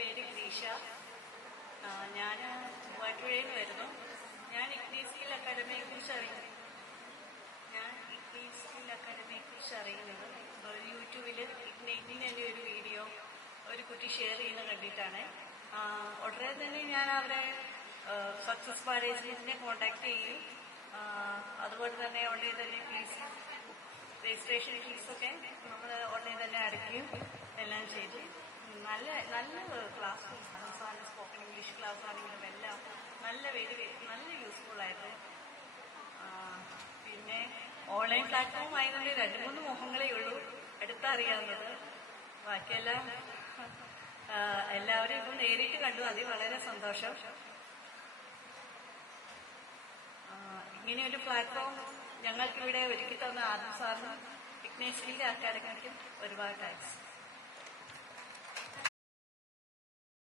എന്റെ പേര് ഗ്രീഷ. ഞാൻ മൂവാറ്റുപുഴയിൽ നിന്ന് വരുന്നു. ഞാൻ ഇഗ്നീസിയിൽ അക്കാഡമിയെ കുറിച്ച് അറിയുന്നു. ഞാൻ സ്കിൽ അക്കാഡമിയെ കുറിച്ച് അറിയുന്നത് യൂട്യൂബിൽ ഇഗ്നൈറ്റിന്റെ ഒരു വീഡിയോ ഒരു കുട്ടി ഷെയർ ചെയ്യുന്നത് കണ്ടിട്ടാണ്. ഉടനെ തന്നെ ഞാൻ അവരെ സക്സസ് മാനേജ്മെന്റിനെ കോണ്ടാക്ട് ചെയ്യും. അതുകൊണ്ട് തന്നെ ഉടനെ തന്നെ ഫീസ് രജിസ്ട്രേഷൻ ഫീസൊക്കെ നമ്മൾ ഉടനെ തന്നെ അടയ്ക്കുകയും എല്ലാം ചെയ്തു നല്ല നല്ല ക്ലാസ് ആണ്. സ്പോക്കൺ ഇംഗ്ലീഷ് ക്ലാസ് ആണെങ്കിലും എല്ലാം നല്ല വെരി നല്ല യൂസ്ഫുൾ ആയിരുന്നു പിന്നെ ഓൺലൈൻ പ്ലാറ്റ്ഫോം ആയതുകൊണ്ട് രണ്ട് മൂന്ന് മുഖങ്ങളേ ഉള്ളൂ എടുത്തറിയാവുന്നത്. ബാക്കിയെല്ലാം എല്ലാവരും ഇപ്പം നേരിട്ട് കണ്ടു. അതിൽ വളരെ സന്തോഷം. ഇങ്ങനെ ഇങ്ങനെയൊരു പ്ലാറ്റ്ഫോം ഞങ്ങൾക്കിവിടെ ഒരുക്കി തന്ന ആദ്യം സാറിനും വിഘ്നേശ്വരിന്റെ അക്കാദമിക്കും ഒരുപാട്